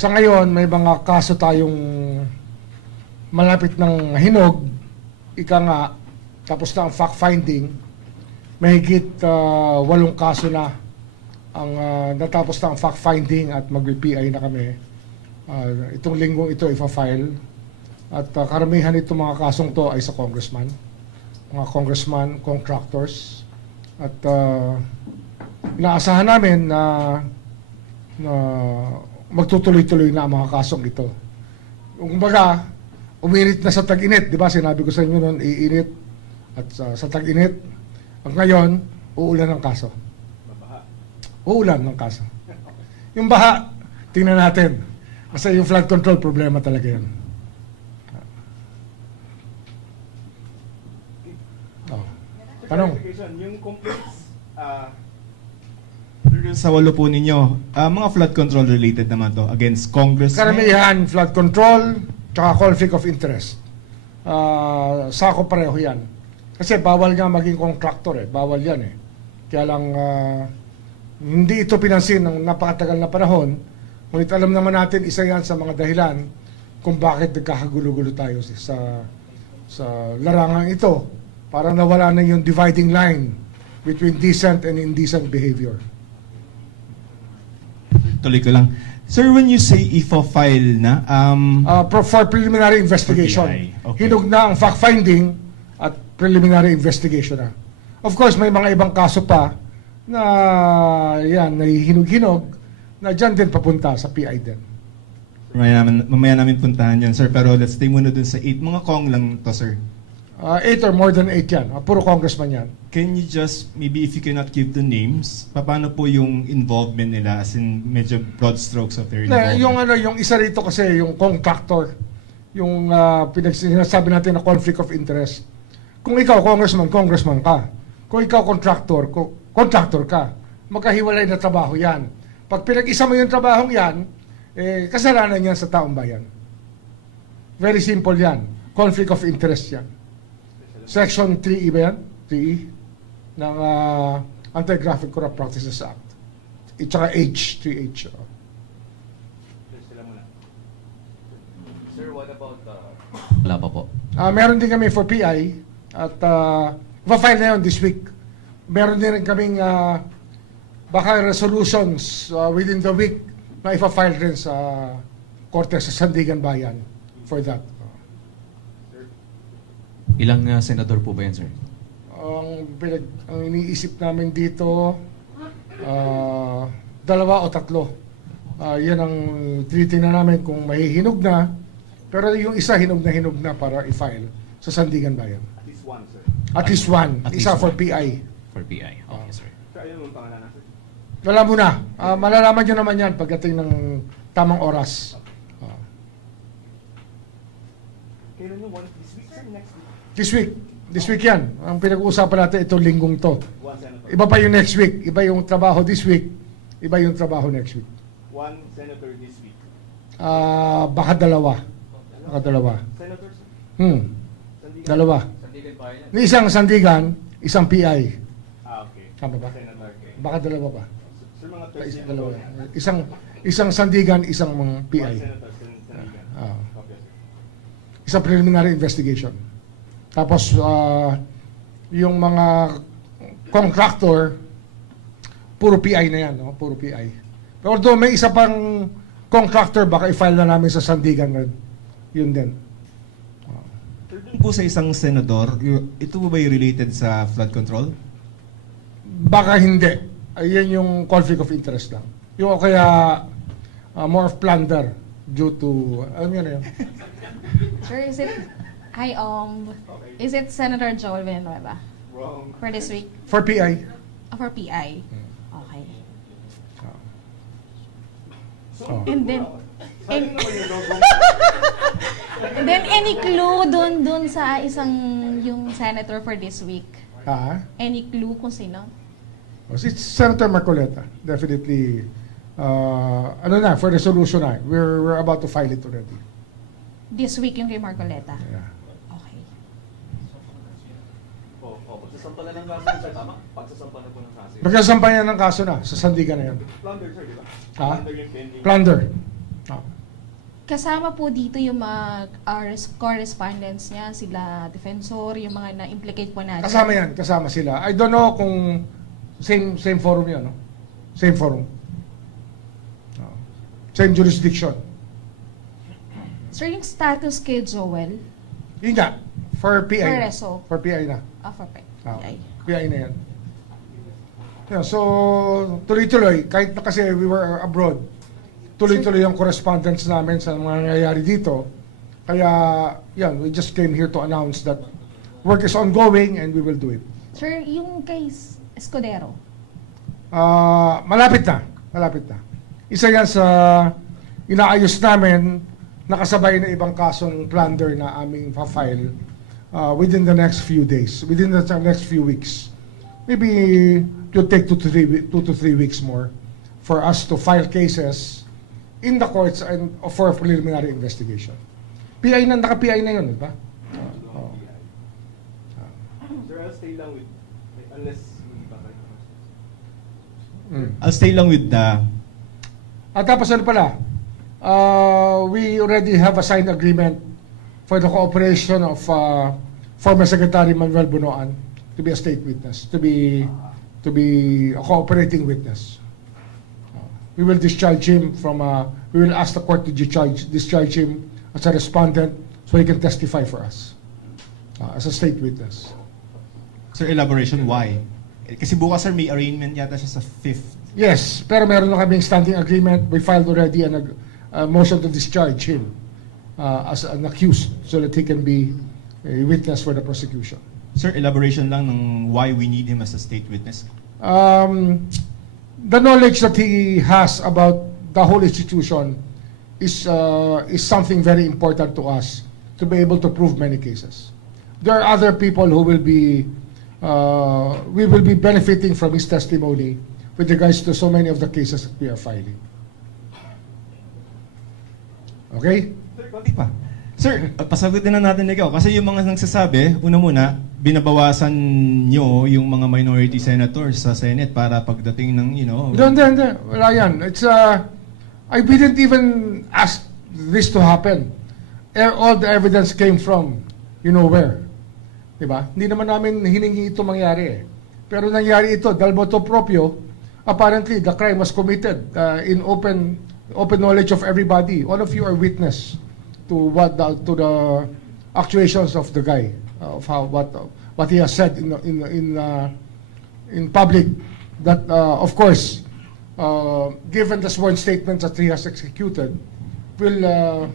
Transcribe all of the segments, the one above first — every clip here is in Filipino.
Sa ngayon, may mga kaso tayong malapit ng hinog, ika nga, tapos na ang fact-finding, mahigit 8 kaso na ang natapos na ang fact-finding at mag-PI na kami. Itong linggong ito ipa-file at karamihan itong mga kasong to ay sa congressman, mga congressman, contractors at inaasahan namin na magtutuloy-tuloy na ang mga kasong ito. Kumbaga, uminit na sa tag-init, di ba? Sinabi ko sa inyo noon, iinit at sa tag-init. At ngayon, uulan ng kaso. Uulan ng kaso. Yung baha, tingnan natin. Kasi yung flood control, problema talaga yun. Oh. Tanong. Yung complaints sa 8 po ninyo, mga flood control related naman to against congressmen? Karamihan, flood control, tsaka conflict of interest. Sako pareho yan. Kasi bawal nga maging contractor bawal yan Kaya lang, hindi ito pinansin ng napakatagal na panahon. Ngunit alam naman natin, isa yan sa mga dahilan kung bakit nagkakagulo-gulo tayo sa larangan ito. Parang nawala na yung dividing line between decent and indecent behavior. Tuloy ko lang. Sir, when you say ifa-file na, For preliminary investigation. Okay. Hinog na ang fact-finding at preliminary investigation na. Of course, may mga ibang kaso pa na yan, nahihinog-hinog na dyan din papunta sa PI din. mamaya namin puntahan yan, sir. Pero let's stay muna dun sa 8. Mga kong lang to, sir. 8 or more than 8 yan. Puro congressman yan. Can you just, maybe if you cannot give the names, paano po yung involvement nila, as in medyo broad strokes of their involvement? Yung isa rito kasi, yung contractor, yung sinasabi natin na conflict of interest. Kung ikaw congressman ka. Kung ikaw contractor ka. Magkahiwalay na trabaho yan. Pag pinag-isa mo yung trabahong yan, kasalanan yan sa taong bayan. Very simple yan. Conflict of interest yan. Section 3E ba yan? 3E ng Anti-Graphic Corrupt Practices Act. Tsaka H, 3H. Sir, what about wala pa po. Meron din kami for PI at pa-file na yun this week. Meron din rin kaming baka resolutions within the week na ipa-file rin sa Korte sa Sandigan Bayan for that. Ilang senador po ba yan, sir? Ang iniisip namin dito, 2 o 3. Yan ang tinitingnan namin kung mahihinog na. Pero yung isa hinog na para i-file sa Sandigan Bayan. At least one, sir. At least one. At Isa least for one. PI. For PI. Okay, sir. Sir, ayun yung pangalan natin. Wala muna. Malalaman nyo naman yan pagdating ng tamang oras. Kailan yung one this week, sir? Next week? This week yan. Ang pinag-uusapan natin itong linggong to. One senator. Iba pa yung next week. Iba yung trabaho this week. Iba yung trabaho next week. One senator this week. Baka dalawa. Senator, sir? Sandigan? Dalawa. Sandigan pa yan. Isang Sandigan, isang PI. Okay. Tama ba? Senator, okay. Baka dalawa pa. Sir, mga third Dalawa. senator. Isang Sandigan, isang One PI. senator, Sandigan. Ah. Okay, sir. Isang preliminary investigation. Tapos, yung mga contractor, puro PI na yan, no? Puro PI. Pero although may isa pang contractor, baka i-file na namin sa Sandigan rin. Yun din. Sir, dun po sa isang senador, ito po ba yung related sa flood control? Baka hindi. Ayan yung conflict of interest lang. Yung kaya more of plunder due to, alam nyo na yun. Sir, is it Senator Joel Villanueva Wrong. for this week? For PI. For PI? Okay. Oh. And then, Sayang naman yung logo. and then any clue dun sa yung senator for this week? Any clue kung sino? It's Senator Marcoleta. Definitely, for resolution na. We're about to file it already. This week yung kay Marcoleta? Yeah. Okay. Pagsasampalan ng kaso, sir, tama? Pagsasampalan po ng kaso. Magkasampayan ng kaso na sa Sandigan na yan. Plunder, sir, di ba? Ha? Plunder yung pending. Plunder. Ah. Kasama po dito yung mga correspondents niya, sila defensor, yung mga na-implicate po natin. Kasama yan, kasama sila. I don't know kung same forum yan, no? Same forum. Same jurisdiction. Sir, yung status kay Joel, Yun nga, for PI. For na. Reso. For PI na. for Ah, PI. PI na yan. Yeah, so, tuloy-tuloy, kahit na kasi we were abroad, tuloy-tuloy yung correspondence namin sa mga nangyayari dito. Kaya, yan, we just came here to announce that work is ongoing and we will do it. Sir, yung kay Escudero, Malapit na. Malapit na. Isa yan sa inaayos namin, nakasabay na ibang kasong plunder na aming pa-file within the next few days, within the next few weeks. Maybe it will take 2 to 3 weeks more for us to file cases in the courts and for a preliminary investigation. PI na, naka-PI na yun, di ba? Sir, I'll stay lang with, unless hindi pa kayo. I'll stay lang with the... At tapos ano pala, we already have a signed agreement for the cooperation of former Secretary Manuel Bunoan to be a state witness, to be a cooperating witness. We will discharge him from, we will ask the court to discharge him as a respondent so he can testify for us as a state witness. Sir, elaboration, why? Kasi bukas, sir, may arraignment yata siya sa 5th. Yes, pero meron na kaming standing agreement. We filed already a motion to discharge him as an accused so that he can be a witness for the prosecution. Sir, elaboration lang ng why we need him as a state witness. The knowledge that he has about the whole institution is something very important to us to be able to prove many cases. There are other people who will be, we will be benefiting from his testimony with regards to so many of the cases that we are filing. Okay? Sir, konti pa. Sir, pasagutin na natin ikaw. Kasi yung mga nagsasabi, una muna, binabawasan nyo yung mga minority senators sa Senate para pagdating ng, you know... Hindi. Wala yan. It's, we didn't even ask this to happen. All the evidence came from, you know where. Diba? Hindi naman namin hiningi ito mangyari eh. Pero nangyari ito, dahil motu proprio, apparently the crime was committed in open knowledge of everybody. All of you are witness to the actuations of the guy, of what he has said in public. That of course, given the sworn statements that he has executed, will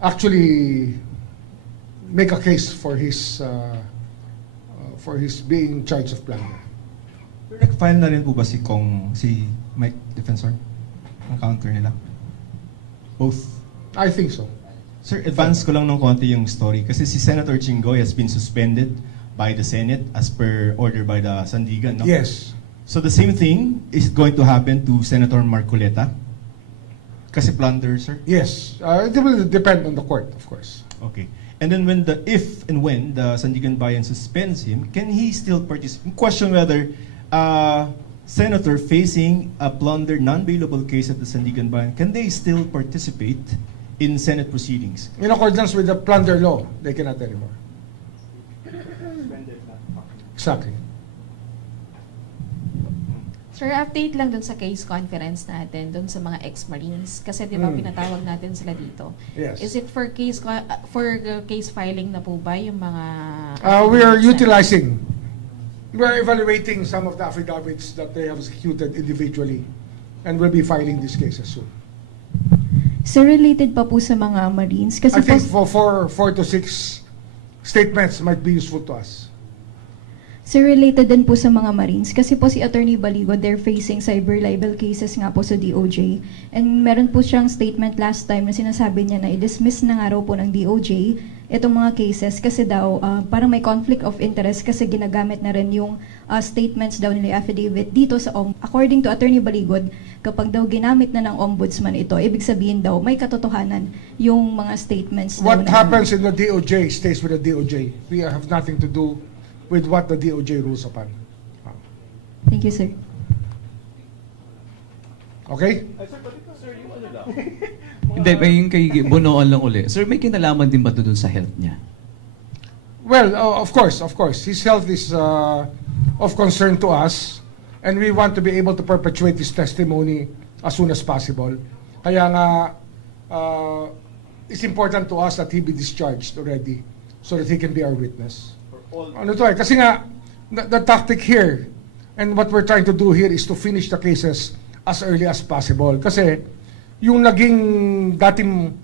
actually make a case for his being charged of plunder. Sir, nag-file na rin po ba si Mike Defensor? Ang counter nila? Both? I think so. Sir, advance ko lang ng konti yung story. Kasi si Senator Chingoy has been suspended by the Senate as per order by the Sandigan, no? Yes. So the same thing is going to happen to Senator Marcoleta? Kasi plunder, sir? Yes. It will depend on the court, of course. Okay. And then if and when the Sandigan Bayan suspends him, can he still participate? Question whether senator facing a plunder non-bailable case at the Sandigan Bayan, can they still participate in Senate proceedings? In accordance with the plunder law, they cannot anymore. Exactly. Sir, update lang dun sa case conference natin, dun sa mga ex-Marines. Kasi di ba pinatawag natin sila dito. Yes. Is it for case filing na po ba yung mga... We are utilizing, we are evaluating some of the affidavits that they have executed individually and will be filing these cases soon. Sir, related pa po sa mga Marines, kasi I think po, for 4 to 6 statements might be useful to us. sir, related din po sa mga Marines, kasi po si Attorney Baligo, they're facing cyber libel cases nga po sa DOJ. And meron po siyang statement last time na sinasabi niya na i-dismiss na nga raw po ng DOJ itong mga cases kasi daw parang may conflict of interest kasi ginagamit na rin yung statements daw nila affidavit dito sa according to Attorney Baligod, kapag daw ginamit na ng ombudsman ito, ibig sabihin daw may katotohanan yung mga statements daw What happens in the DOJ stays with the DOJ. We have nothing to do with what the DOJ rules upon. Thank you, sir. Okay? Sir, yung ano lang. Hindi, may yung kay Bonoan lang uli. Sir, may kinalaman din ba ito dun sa health niya? Well, of course. His health is of concern to us, and we want to be able to perpetuate his testimony as soon as possible. Kaya nga, it's important to us that he be discharged already so that he can be our witness. Ano to eh? Kasi nga, the tactic here and what we're trying to do here is to finish the cases as early as possible. Kasi yung naging dating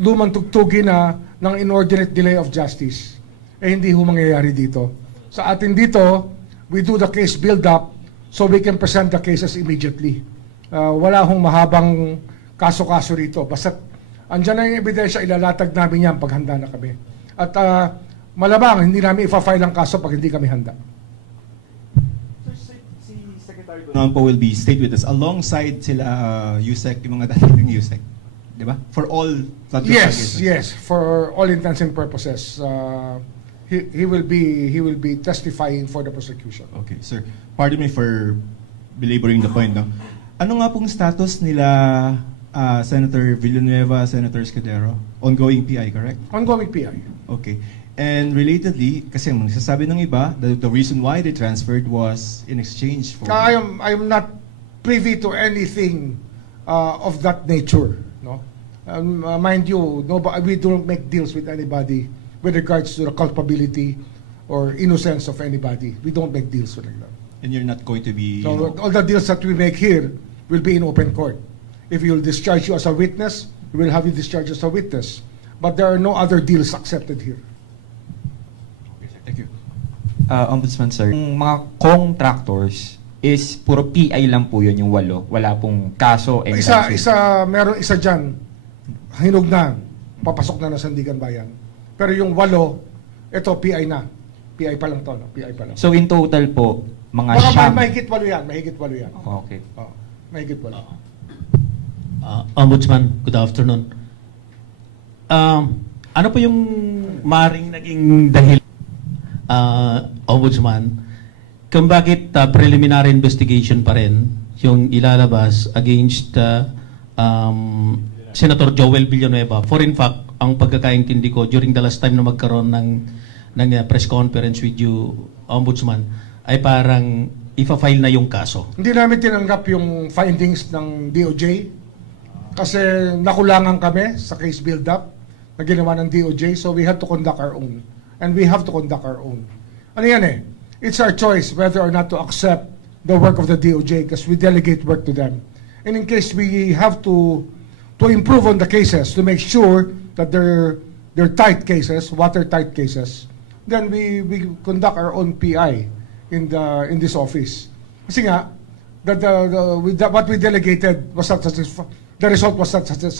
lumang tugtugin na ng inordinate delay of justice, hindi ho mangyayari dito. Sa atin dito, we do the case build-up so we can present the cases immediately. Wala hong mahabang kaso-kaso rito. Basta andyan na yung ebidensya, ilalatag namin yan pag handa na kami. At malamang, hindi namin ipa-file ang kaso pag hindi kami handa. Sir, si Secretary Bonoan po will be state witness alongside sila Yusek, yung mga dating Yusek. Di ba? For all cases. Yes. For all intents and purposes, he will be testifying for the prosecution. Okay, sir. Pardon me for belaboring the point. No? Ano nga pong status nila Senator Villanueva, Senator Escudero? Ongoing PI, correct? Ongoing PI. Okay. And relatedly, kasi ang nagsasabi ng iba, the reason why they transferred was in exchange for... I am not privy to anything of that nature. No, mind you, we don't make deals with anybody with regards to the culpability or innocence of anybody. We don't make deals like that. And you're not going to be... So all the deals that we make here will be in open court. If we will discharge you as a witness, we will have you discharged as a witness. But there are no other deals accepted here. Okay, sir. Thank you. Ombudsman sir, yung mga contractors is puro PI lang po yun, yung 8. Wala pong kaso. Meron isa dyan, hinog na, papasok na ng Sandigan Bayan. Pero yung 8, ito PI na. PI pa lang to, no? PI pa lang. So in total po, mga Baka siyam. mahigit 8 yan, mahigit 8 yan. Okay. Oh, mahigit 8. Ombudsman, good afternoon. Ano po yung maring naging dahil, Ombudsman, kung bakit preliminary investigation pa rin yung ilalabas against Senator Joel Villanueva? For in fact, ang pagkakaintindi ko during the last time na magkaroon ng press conference with you, Ombudsman, ay parang ifa-file na yung kaso. Hindi namin tinanggap yung findings ng DOJ kasi nakulangan kami sa case build-up na ginawa ng DOJ, so we had to conduct our own. And we have to conduct our own. Ano yan eh? It's our choice whether or not to accept the work of the DOJ because we delegate work to them. And in case we have to improve on the cases, to make sure that they're tight cases, watertight cases, then we conduct our own PI in this office. Kasi nga, what we delegated was not the result was not satisfactory.